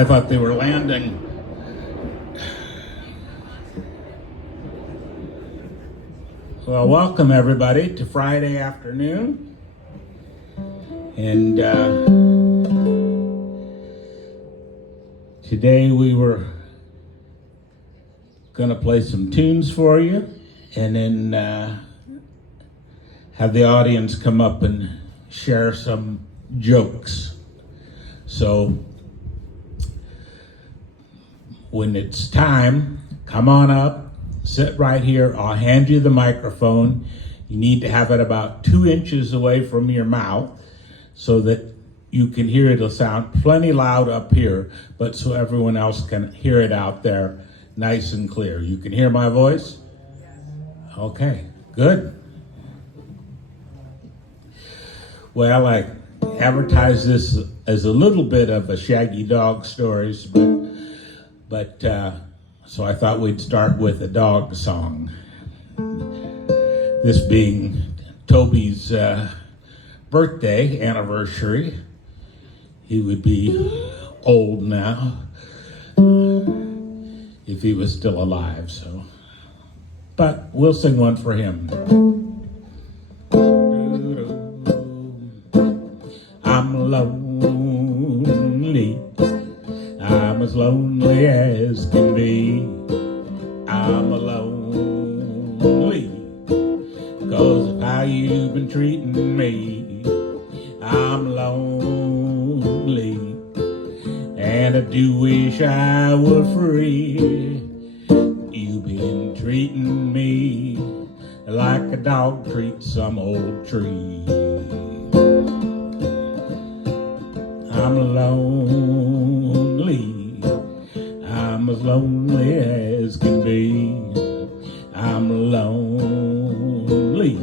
I thought they were landing. Well, welcome everybody to Friday afternoon. And today we were gonna play some tunes for you and then have the audience come up and share some jokes. So when it's time, come on up, sit right here. I'll hand you the microphone. You need to have it about 2 inches away from your mouth so that you can hear it. It'll sound plenty loud up here, but so everyone else can hear it out there nice and clear. You can hear my voice? Okay, good. Well, I advertise this as a little bit of a Shaggy Dog Stories, but so I thought we'd start with a dog song. This being Toby's birthday anniversary. He would be old now if he was still alive, so. But we'll sing one for him. I'm lonely. I'm as lonely as can be. I'm lonely 'cause of how you've been treating me. I'm lonely and I do wish I were free. You've been treating me like a dog treats some old tree. I'm lonely. I'm as lonely as can be. I'm lonely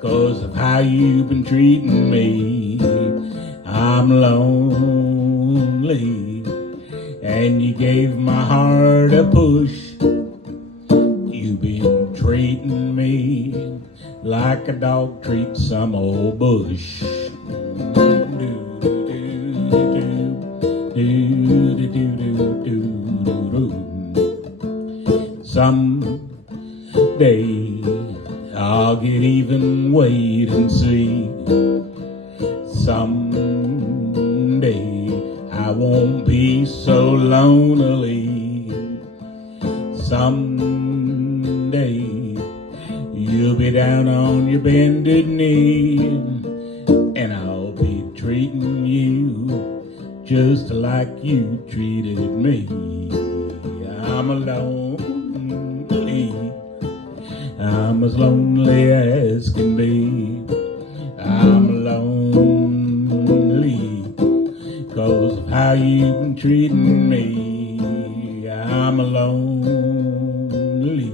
'cause of how you've been treating me. I'm lonely and you gave my heart a push. You've been treating me like a dog treats some old bush. Someday I'll get even, wait and see. Someday I won't be so lonely. Someday you'll be down on your bended knee and I'll be treating you just like you treated me. I'm lonely. I'm as lonely as can be. I'm lonely 'cause of how you've been treating me. I'm lonely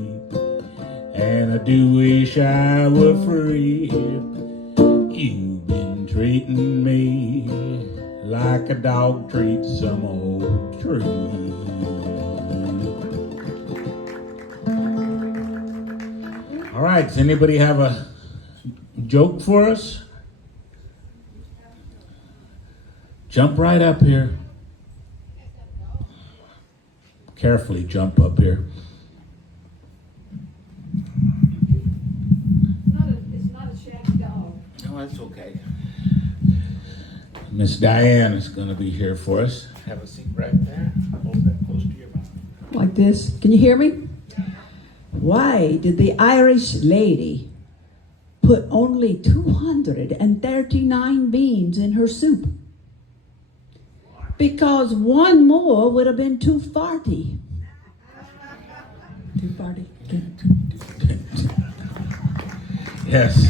and I do wish I were free. You've been treating me like a dog treats some old tree. All right, does anybody have a joke for us? Jump right up here. Carefully jump up here. It's not a shaggy dog. Oh, that's okay. Miss Diane is going to be here for us. Have a seat right there. Hold that close to your mouth. Like this. Can you hear me? Why did the Irish lady put only 239 beans in her soup? Because one more would have been too farty. Too farty? Yes.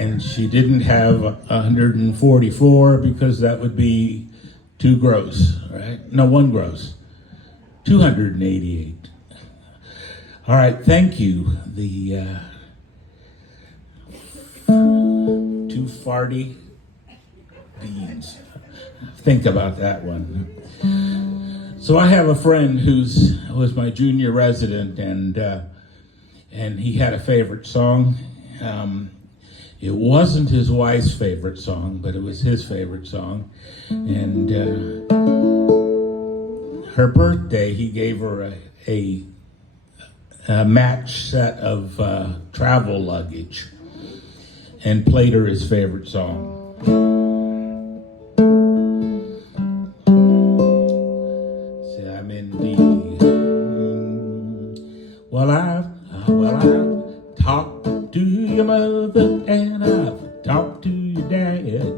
And she didn't have 144 because that would be too gross, right? No, one gross. 288. All right, thank you. The too farty beans. Think about that one. So I have a friend was my junior resident, and he had a favorite song, It wasn't his wife's favorite song, but it was his favorite song. And her birthday, he gave her a match set of travel luggage and played her his favorite song. See, I'm in well, I've talked to your mother and I've talked to your dad.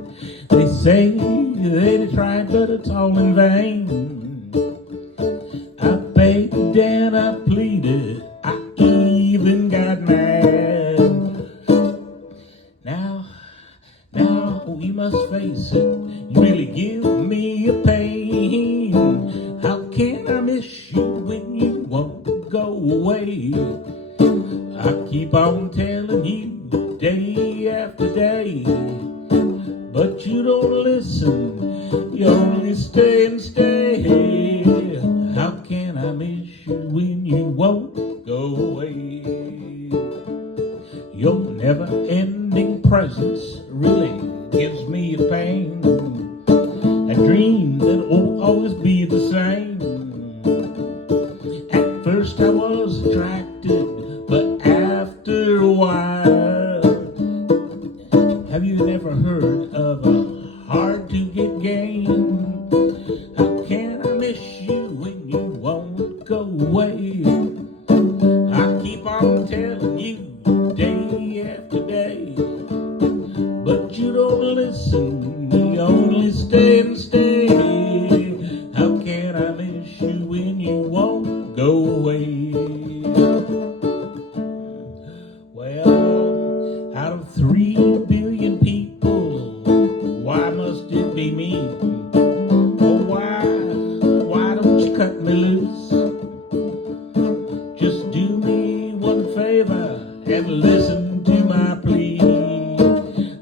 They say they tried, but it's all in vain. I begged and I pleaded, I even got mad. Now we must face it, you really give me a pain. How can I miss you when you won't go away? I keep on telling you day after day, but you don't listen, you only stay and stay. How can I miss you when you won't go away? Your never-ending presence really gives me a pain, a dream that will always be the same. At first I was attracted, but after a while, have you never heard of a hard-to-get game? How can I miss you when you won't go away? I keep on telling you day after day, but you don't listen, you only stay and stay. How can I miss you when you won't go away? Well, out of 3 billion people, why must it be me? Oh, why don't you cut me loose? Just do me one favor and listen to my plea.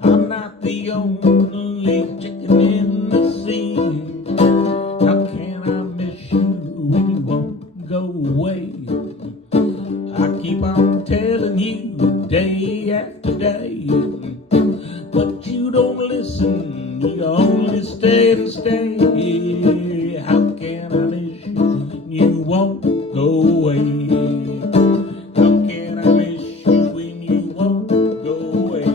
I'm not the only chicken in the sea. How can I miss you when you won't go away? I keep on telling you day after day, but you don't listen, you only stay and stay. How can I miss you when you won't go away? How can I miss you when you won't go away?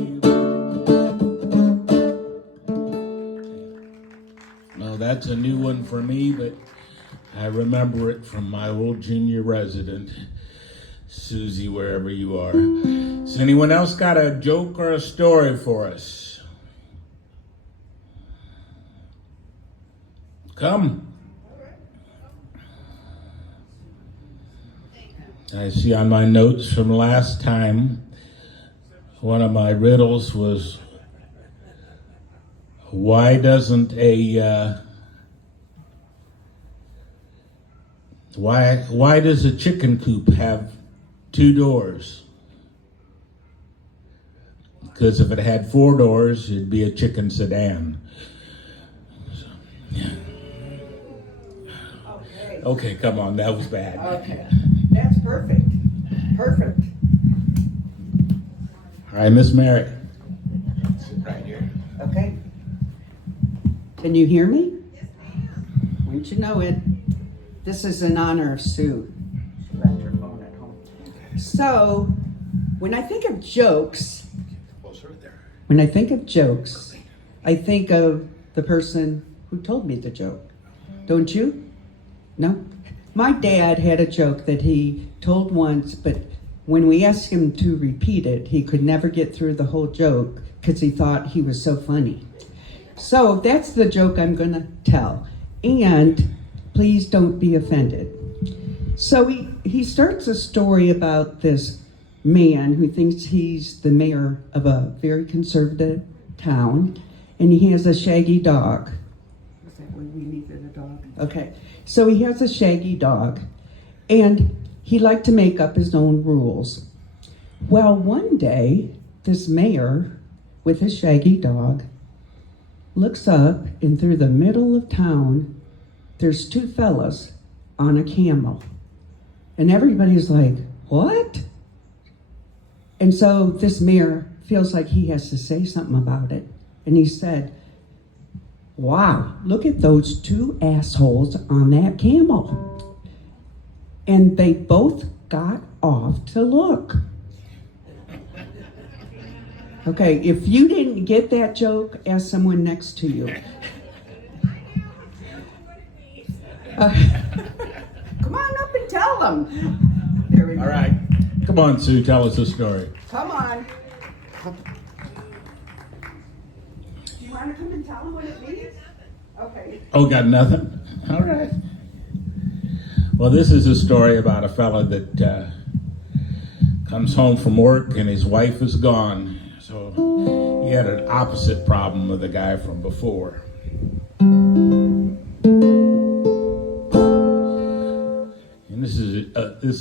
Well, that's a new one for me, but I remember it from my old junior resident, Susie, wherever you are. Has anyone else got a joke or a story for us? Come. I see on my notes from last time, one of my riddles was, why doesn't why does a chicken coop have 2 doors? Because if it had 4 doors, it'd be a chicken sedan. So, yeah. Okay, come on, that was bad. Okay, that's perfect. Perfect. All right, Miss Mary. Sit right here. Okay. Can you hear me? Yes, ma'am. Wouldn't you know it? This is in honor of Sue. She left her phone at home. So, when I think of jokes, I think of the person who told me the joke. Don't you? No? My dad had a joke that he told once, but when we asked him to repeat it, he could never get through the whole joke because he thought he was so funny. So that's the joke I'm going to tell. And please don't be offended. So he starts a story about this man who thinks he's the mayor of a very conservative town, and he has a shaggy dog. Is that when we needed a dog? Okay. So he has a shaggy dog, and he liked to make up his own rules. Well, one day, this mayor with his shaggy dog looks up, and through the middle of town, there's 2 fellas on a camel. And everybody's like, what? And so this mayor feels like he has to say something about it. And he said, wow, look at those two assholes on that camel. And they both got off to look. Okay, if you didn't get that joke, ask someone next to you. Come on up and tell them. There we go. All right. Come on, Sue, tell us a story. Come on. Do you want to come and tell them what it means? Okay. Oh, got nothing? All right. Well, this is a story about a fella that comes home from work and his wife is gone. So he had an opposite problem with the guy from before. And this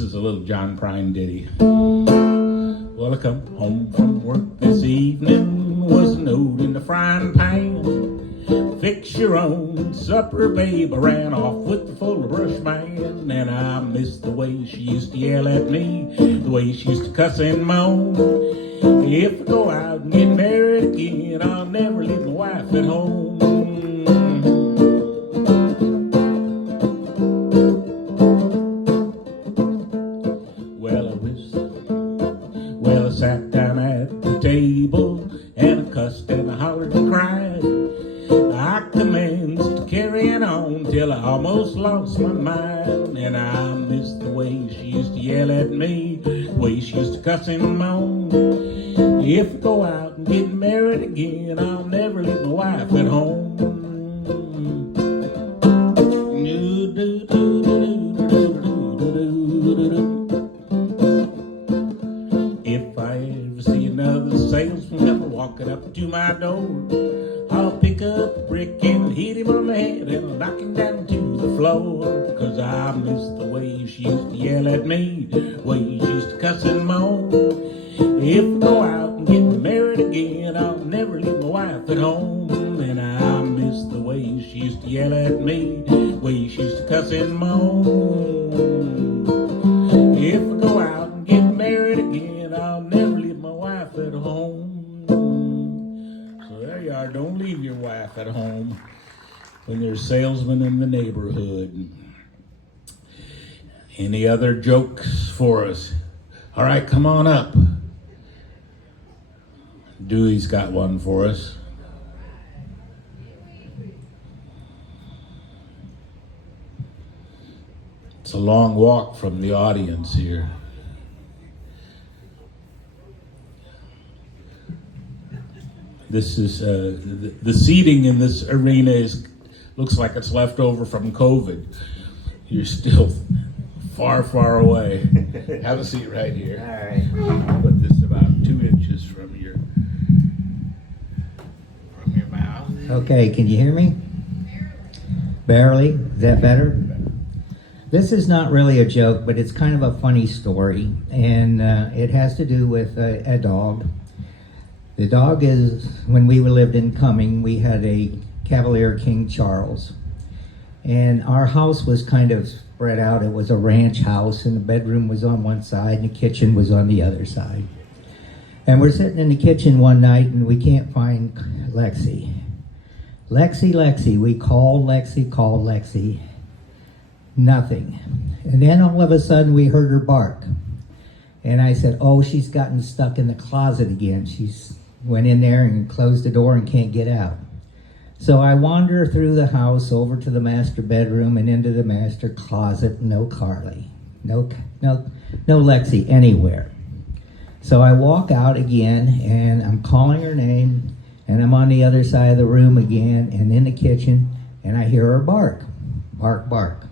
is a little John Prine ditty. Well, I come home from work this evening, was a note in the frying pan. Fix your own supper, babe. I ran off with the full brush man, and I missed the way she used to yell at me, the way she used to cuss and moan. If I go out and get married again, I'll never leave my wife at home. Well, I sat down at the table, and I cussed and I hollered and cried. I commenced to carrying on till I almost lost my mind. And I missed the way she used to yell at me, the way she used to cuss and moan. If I go out and get married again, I'll never leave my wife at home. If I ever see another salesman ever walking up to my door, I'll pick up a brick and hit him on the head and knock him down to the floor. Cause I miss the way she used to yell at me, the way she used to cuss and moan. If I go out and get married again, I'll never leave my wife at home. And I miss the way she used to yell at me, the way she used to cuss and moan. If I go out and get married again, I'll never leave my wife at home. There you are. Don't leave your wife at home when there's salesmen in the neighborhood. Any other jokes for us? All right, come on up. Dewey's got one for us. It's a long walk from the audience here. This is the seating in this arena looks like it's left over from COVID. You're still far, far away. Have a seat right here. All right. I'll put this about 2 inches from your mouth. Okay, can you hear me? Barely. Is that better? This is not really a joke, but it's kind of a funny story, and it has to do with a dog. The dog is, when we lived in Cumming, we had a Cavalier King Charles, and our house was kind of spread out. It was a ranch house, and the bedroom was on one side, and the kitchen was on the other side. And we're sitting in the kitchen one night, and we can't find Lexi. Lexi, we called Lexi. Nothing. And then all of a sudden we heard her bark. And I said, oh, she's gotten stuck in the closet again. She's went in there and closed the door and can't get out. So I wander through the house over to the master bedroom and into the master closet. No Carly. No Lexi anywhere. So I walk out again and I'm calling her name and I'm on the other side of the room again and in the kitchen and I hear her bark. Bark.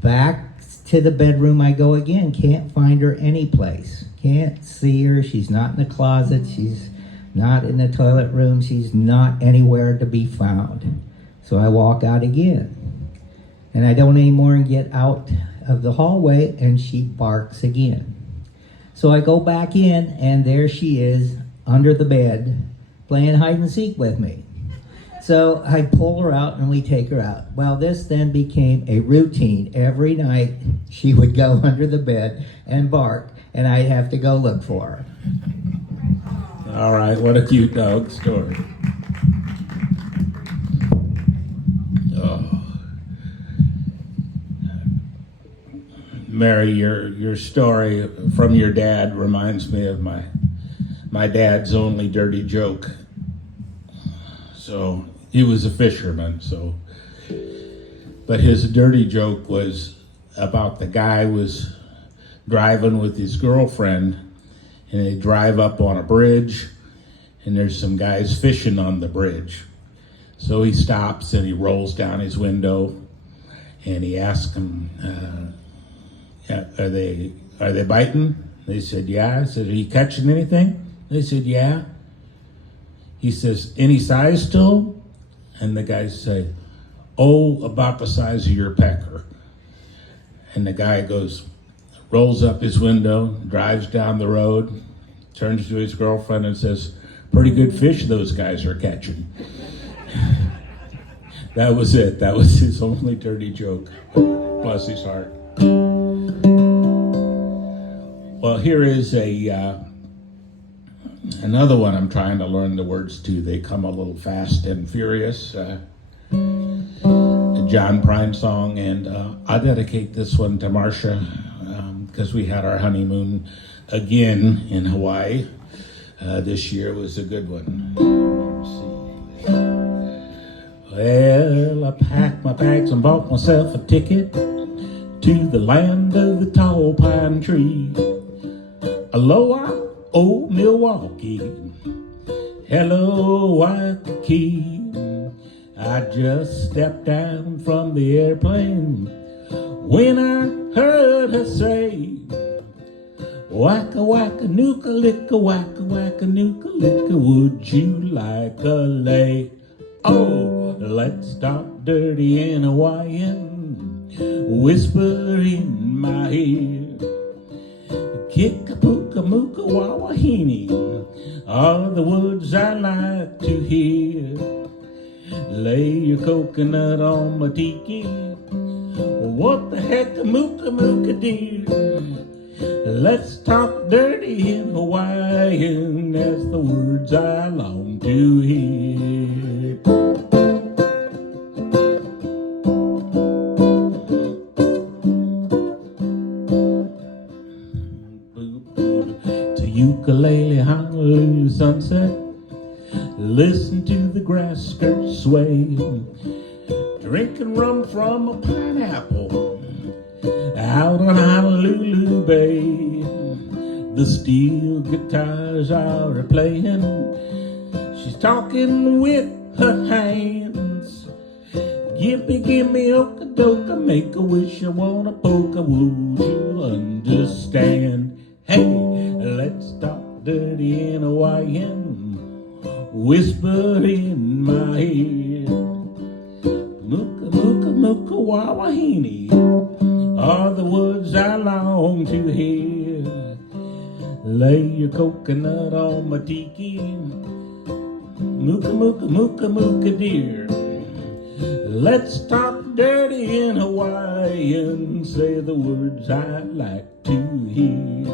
Back to the bedroom I go again. Can't find her anyplace. Can't see her. She's not in the closet. She's not in the toilet room. She's not anywhere to be found. So I walk out again. And I don't anymore and get out of the hallway and she barks again. So I go back in and there she is under the bed playing hide and seek with me. So I pull her out and we take her out. Well, this then became a routine. Every night she would go under the bed and bark and I'd have to go look for her. All right, what a cute dog story. Oh. Mary, your story from your dad reminds me of my dad's only dirty joke. So he was a fisherman, but his dirty joke was about the guy was driving with his girlfriend, and they drive up on a bridge, and there's some guys fishing on the bridge. So he stops and he rolls down his window, and he asks them, "Are they biting?" They said, "Yeah." He said, "Are you catching anything?" They said, "Yeah." He says, "Any size to 'em?" And the guys say, "Oh, about the size of your pecker." And the guy rolls up his window, drives down the road, turns to his girlfriend and says, "Pretty good fish those guys are catching." That was it. That was his only dirty joke. Bless his heart. Well, here is another one I'm trying to learn the words to. They come a little fast and furious. A John Prine song, and I dedicate this one to Marcia because we had our honeymoon again in Hawaii. This year was a good one. Let's see. Well, I packed my bags and bought myself a ticket to the land of the tall pine tree. Aloha, old Milwaukee. Hello, Waikiki. I just stepped down from the airplane when I heard her say, "Waka waka nuka licka, waka waka nuka licka, would you like a lay?" Oh, let's talk dirty in Hawaiian, whisper in my ear. Kikapuka muka wawahini are the words I like to hear. Lay your coconut on my tiki. What the heck, a mooka mooka dear? Let's talk dirty in Hawaiian. That's the words I long to hear. To ukulele, Honolulu sunset. Listen to the grass skirts sway, drinking rum from a pineapple out on Honolulu Bay. The steel guitars are playing, she's talking with her hands. Gimme, oka-doka, make a wish, I wanna polka, would you understand? Hey, let's talk dirty in Hawaiian, whisper in my ear. Muka, muka, muka, wawahini are the words I long to hear. Lay your coconut on my tiki. Muka, muka, muka, muka, dear. Let's talk dirty in Hawaiian. Say the words I like to hear.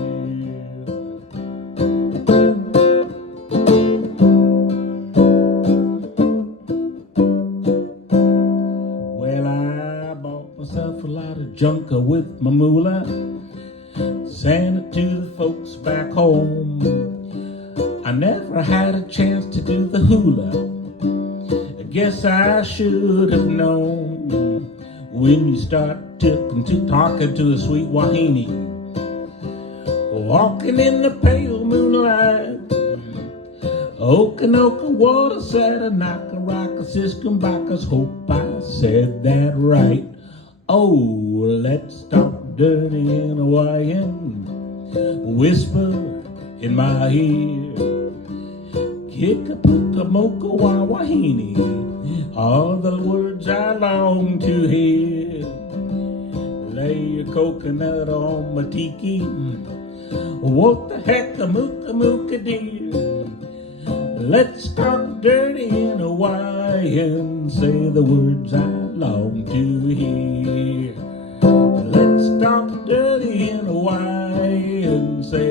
Junker with my moolah, send it to the folks back home. I never had a chance to do the hula. I guess I should have known. When you start talking to a sweet wahine, walking in the pale moonlight, Okanoka water said, Naka Raka Siskum Bakas, hope I said that right. Oh, let's talk dirty in Hawaiian, whisper in my ear. Kikapuka moka wawahini are the words I long to hear. Lay your coconut on my tiki. What the heck, a mooka mooka dear? Let's talk dirty in Hawaiian, say the words I long to hear. Let's talk dirty in Hawaiian, say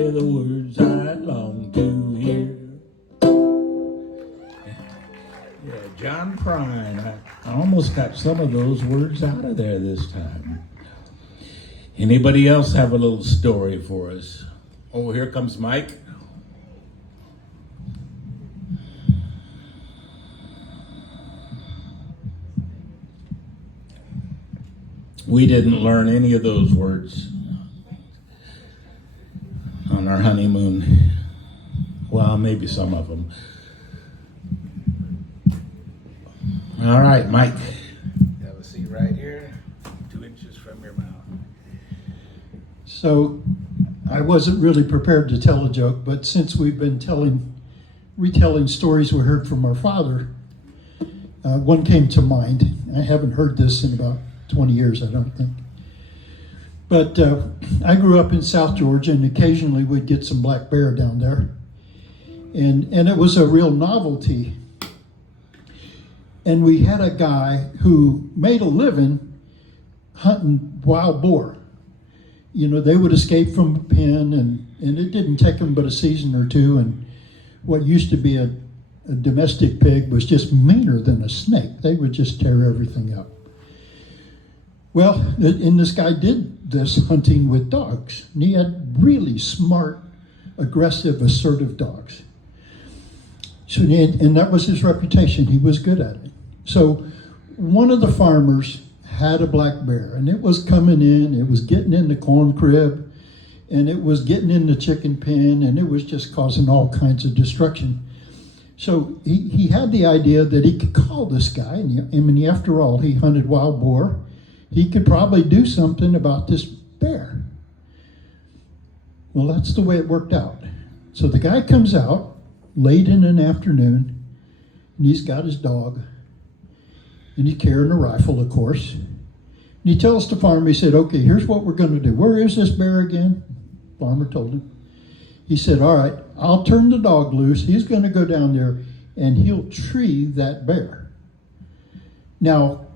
crying. I almost got some of those words out of there this time. Anybody else have a little story for us? Oh, here comes Mike. We didn't learn any of those words on our honeymoon. Well, maybe some of them. All right, Mike. Have a seat right here, 2 inches from your mouth. So I wasn't really prepared to tell a joke, but since we've been retelling stories we heard from our father, one came to mind. I haven't heard this in about 20 years, I don't think. But I grew up in South Georgia, and occasionally we'd get some black bear down there. And it was a real novelty. And we had a guy who made a living hunting wild boar. You know, they would escape from a pen, and it didn't take them but a season or two. And what used to be a domestic pig was just meaner than a snake. They would just tear everything up. Well, and this guy did this hunting with dogs. And he had really smart, aggressive, assertive dogs. So, and that was his reputation. He was good at it. So one of the farmers had a black bear, and it was coming in, it was getting in the corn crib, and it was getting in the chicken pen, and it was just causing all kinds of destruction. So he had the idea that he could call this guy, and I mean, after all, he hunted wild boar. He could probably do something about this bear. Well, that's the way it worked out. So the guy comes out late in an afternoon, and he's got his dog, and he's carrying a rifle, of course. And he tells the farmer, he said, okay, here's what we're going to do. Where is this bear again? Farmer told him. He said, all right, I'll turn the dog loose. He's going to go down there, and he'll tree that bear. Now,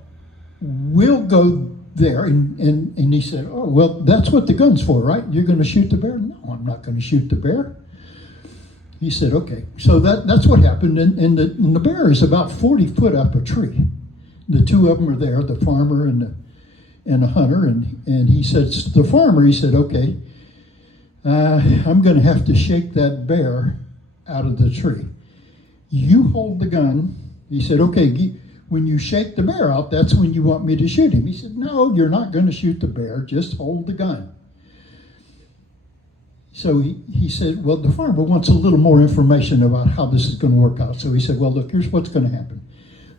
we'll go there. And he said, oh, well, that's what the gun's for, right? You're going to shoot the bear? No, I'm not going to shoot the bear. He said, okay. So that's what happened. And the bear is about 40 foot up a tree. The two of them are there, the farmer and the hunter. And he said, the farmer, he said, okay, I'm going to have to shake that bear out of the tree. You hold the gun. He said, okay, when you shake the bear out, that's when you want me to shoot him. He said, no, you're not going to shoot the bear. Just hold the gun. So he said, well, the farmer wants a little more information about how this is going to work out. So he said, well, look, here's what's going to happen.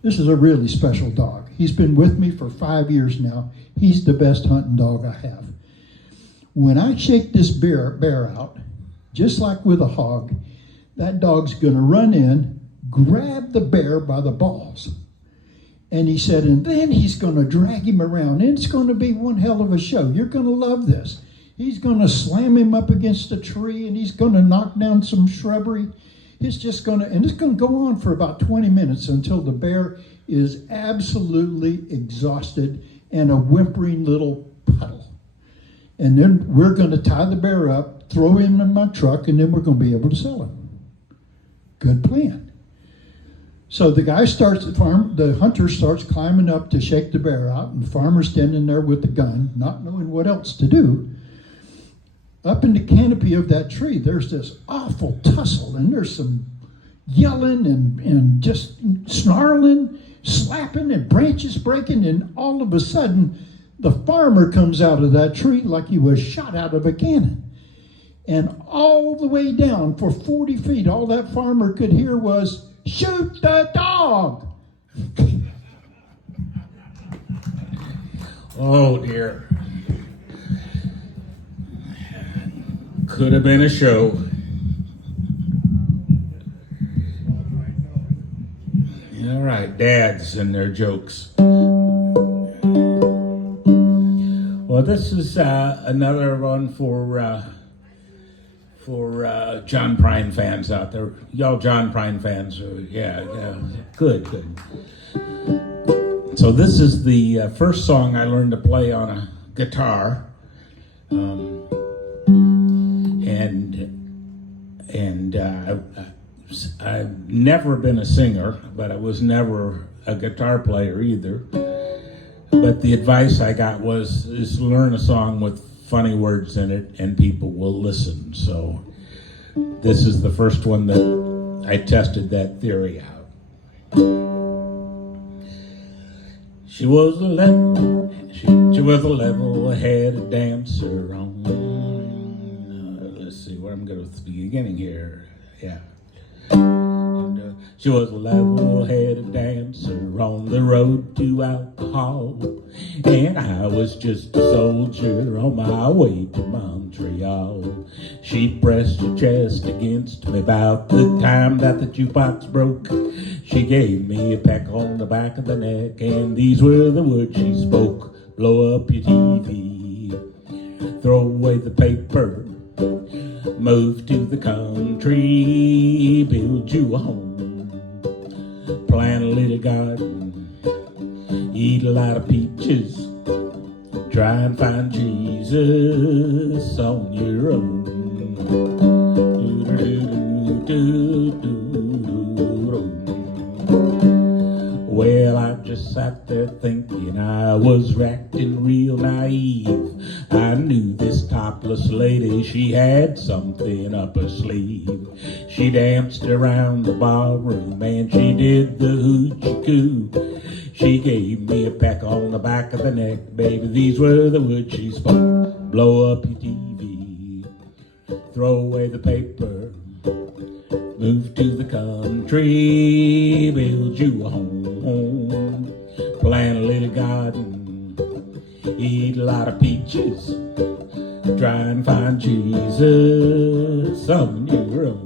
This is a really special dog. He's been with me for 5 years now. He's the best hunting dog I have. When I shake this bear out, just like with a hog, that dog's going to run in, grab the bear by the balls. And he said, and then he's going to drag him around. And it's going to be one hell of a show. You're going to love this. He's going to slam him up against a tree, and he's going to knock down some shrubbery. It's just going to, and it's going to go on for about 20 minutes until the bear is absolutely exhausted and a whimpering little puddle. And then we're going to tie the bear up, throw him in my truck, and then we're going to be able to sell him. Good plan. So the guy starts, the hunter starts climbing up to shake the bear out, and the farmer's standing there with the gun, not knowing what else to do. Up in the canopy of that tree, there's this awful tussle, and there's some yelling and just snarling, slapping, and branches breaking, and all of a sudden, the farmer comes out of that tree like he was shot out of a cannon. And all the way down for 40 feet, all that farmer could hear was, "Shoot the dog!" Oh dear. Could have been a show. All right, dads and their jokes. Well, this is another one for John Prine fans out there. Y'all John Prine fans, yeah, good. So this is the first song I learned to play on a guitar, and I've never been a singer, but I was never a guitar player either. But the advice I got is learn a song with funny words in it and people will listen. So this is the first one that I tested that theory out. She was a level-headed dancer on. Let's see where I'm going with the beginning here. Yeah. She was a level-headed dancer on the road to alcohol, and I was just a soldier on my way to Montreal. She pressed her chest against me about the time that the jukebox broke. She gave me a peck on the back of the neck, and these were the words she spoke. Blow up your TV, throw away the paper, move to the country, build you a home, plant a little garden, eat a lot of peaches, try and find Jesus on your own. Well, I just sat there thinking I was acting real naive. I knew this topless lady, she had something up her sleeve. She danced around the ballroom and she did the hoochie coo. She gave me a peck on the back of the neck, baby, these were the words she spoke. Blow up your TV, throw away the paper, move to the country, build you a home, plant a little garden, eat a lot of peaches, try and find Jesus on your own.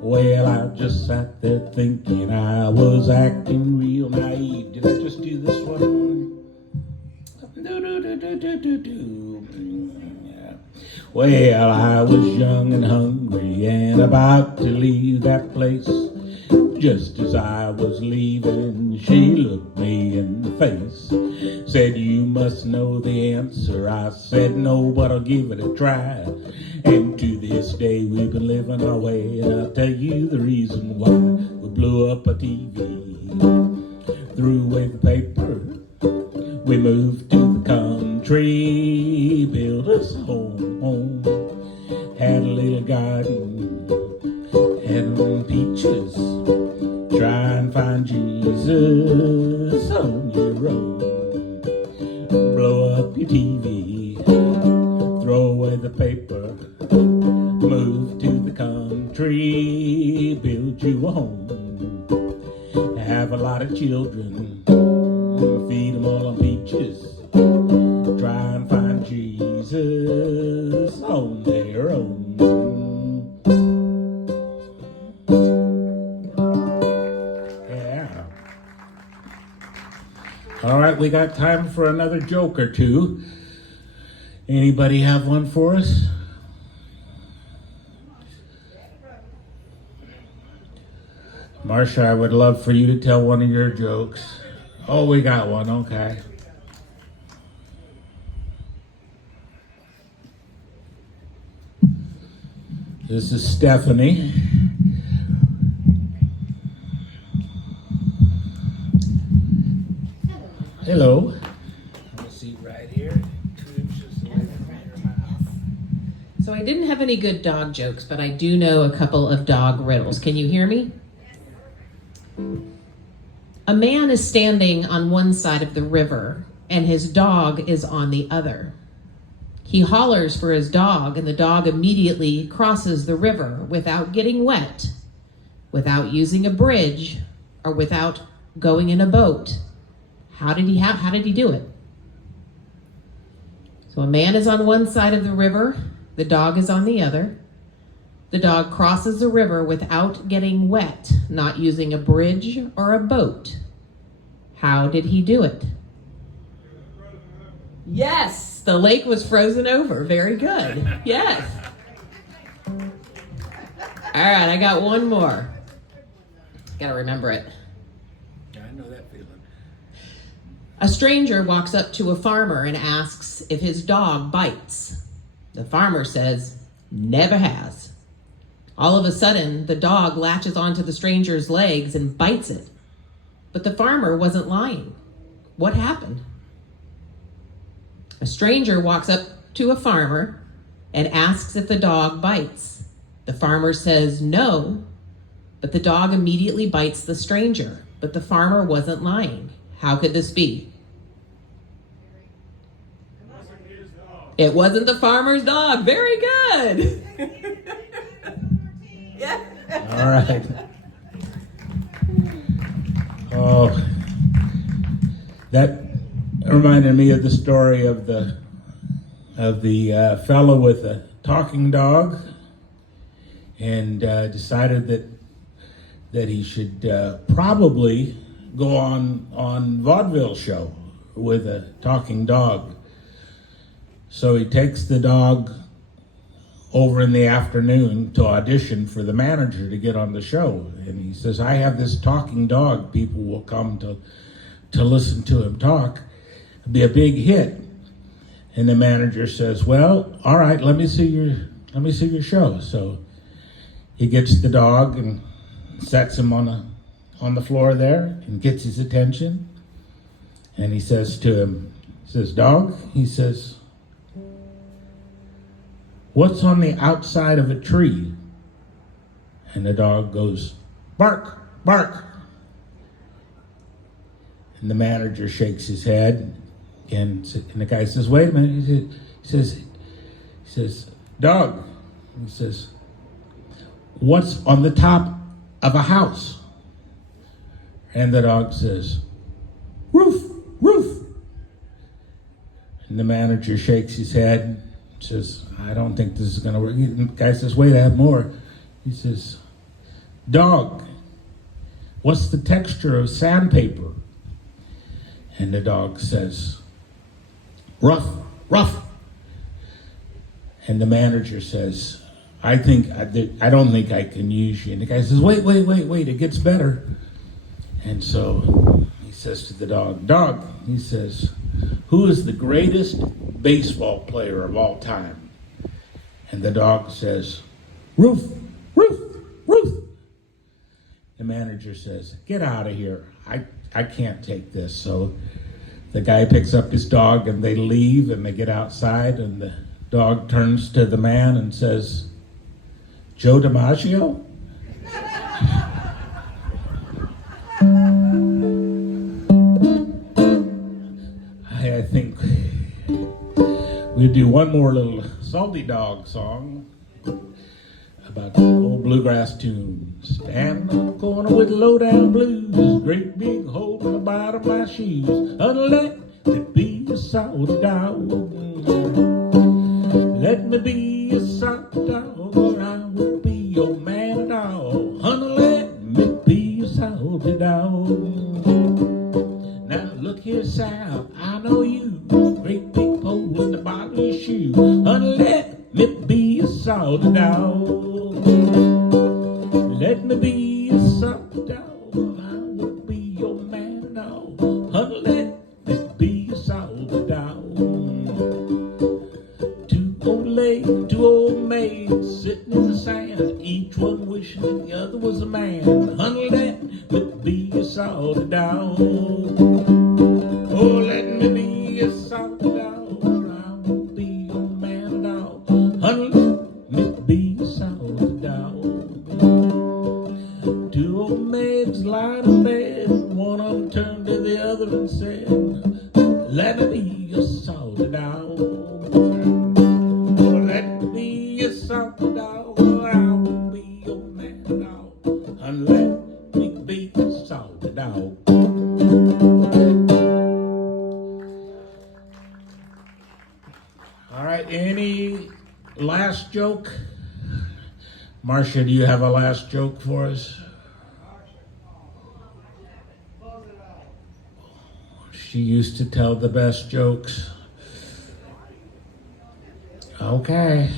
Well, I just sat there thinking I was acting real naive. Did I just do this one? Yeah. Well, I was young and hungry and about to leave that place. Just as I was leaving, she looked me in the face. Said, you must know the answer. I said, no, but I'll give it a try. And to this day, we've been living our way. And I'll tell you the reason why. We blew up a TV, threw away the paper. We moved to the country, built us a home, had a little garden, had them peaches, try and find Jesus on your own. Blow up your TV, throw away the paper, move to the country, build you a home, have a lot of children, feed them all on peaches, try and find Jesus on their own. Yeah. All right, we got time for another joke or two. Anybody have one for us? Marcia, I would love for you to tell one of your jokes. Oh, we got one, okay. This is Stephanie. Hello. Have a seat right here. 2 inches away from your mouth. So I didn't have any good dog jokes, but I do know a couple of dog riddles. Can you hear me? A man is standing on one side of the river, and his dog is on the other. He hollers for his dog, and the dog immediately crosses the river without getting wet, without using a bridge, or without going in a boat. How did he do it? So a man is on one side of the river, the dog is on the other. The dog crosses the river without getting wet, not using a bridge or a boat. How did he do it? Yes, the lake was frozen over. Very good. Yes. All right, I got one more. Got to remember it. I know that feeling. A stranger walks up to a farmer and asks if his dog bites. The farmer says, never has. All of a sudden, the dog latches onto the stranger's legs and bites it. But the farmer wasn't lying. What happened? A stranger walks up to a farmer and asks if the dog bites. The farmer says no, but the dog immediately bites the stranger. But the farmer wasn't lying. How could this be? It wasn't the farmer's dog. Very good. Yeah. All right. Oh, that reminded me of the story of the fellow with a talking dog, and decided that he should probably go on vaudeville show with a talking dog. So he takes the dog over in the afternoon to audition for the manager to get on the show. And he says, I have this talking dog. People will come to listen to him talk. It'll be a big hit. And the manager says, well, all right, let me see your show. So he gets the dog and sets him on the floor there and gets his attention. And he says to him, dog, he says, what's on the outside of a tree? And the dog goes, bark, bark. And the manager shakes his head, and the guy says, wait a minute. He says, dog, he says, what's on the top of a house? And the dog says, roof, roof. And the manager shakes his head and says, I don't think this is going to work. And the guy says, wait, I have more. He says, dog, what's the texture of sandpaper? And the dog says, rough, rough. And the manager says, I don't think I can use you. And the guy says, wait, it gets better. And so he says to the dog, he says, who is the greatest baseball player of all time? And the dog says, roof, roof, roof. The manager says, get out of here. I can't take this. So the guy picks up his dog and they leave and they get outside, and the dog turns to the man and says, Joe DiMaggio? I think we'll do one more little Salty Dog song about old bluegrass tunes. Stand on the corner with low-down blues, great big hole in the bottom of my shoes. Let me be a salty dog. Let me be a salty dog, or I will be your man at all. Honey, let me be a salty dog. Now look here, Sal, I know you, great big hole in the bottom of your shoe. Honey, let me be a salty dog. Let me be a salty dog, I will be your man and all. Honey, let me be a salty dog. Two old maids sitting in the sand, each one wishing that the other was a man. Honey, let me be a salty dog. Oh, let me be a salty dog, I will be your man and all. Honey, let me be a salty dog. Two old maids lied in bed, one of them turned to the other and said, let me be a salty dog. Oh, let me be a salty dog, I will be your man and all. And let me be a salty dog. All right, any last joke? Marcia, do you have a last joke for us? She used to tell the best jokes. Okay.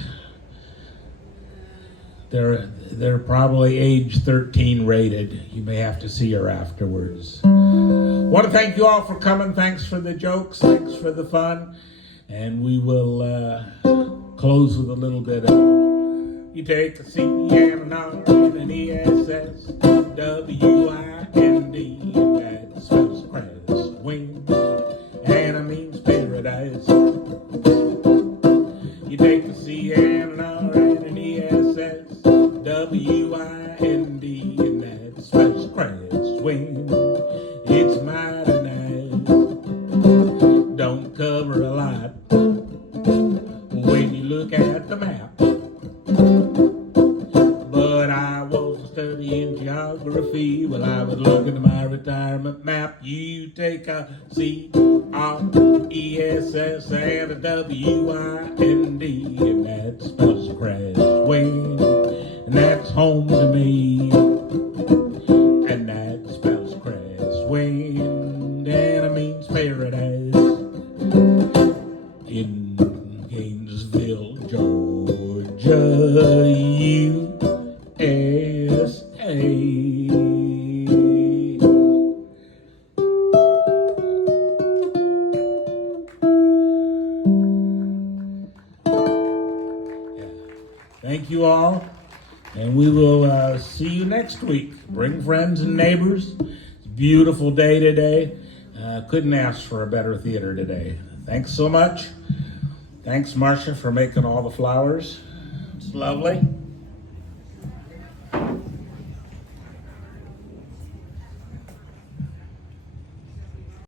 They're probably age 13 rated. You may have to see her afterwards. Want to thank you all for coming. Thanks for the jokes. Thanks for the fun. And we will close with a little bit of You take a C and an R and an ESS, W-I-N-D, and that spells crest wind, and it means paradise. You take a C and an R and an ESS, W-I-N-D, and that spells crest wind. It's mighty nice. Don't cover a lot when you look at the map. But I was studying geography while I was looking at my retirement map. You take a C-R-E-S-S and a W-I-N-D, and that spells crest wind, and that's home to me. And that spells crest wind, and it means paradise. In Gainesville, Georgia, USA. Thank you all, and we will see you next week. Bring friends and neighbors. It's a beautiful day today. Couldn't ask for a better theater today. Thanks so much. Thanks, Marcia, for making all the flowers. It's lovely.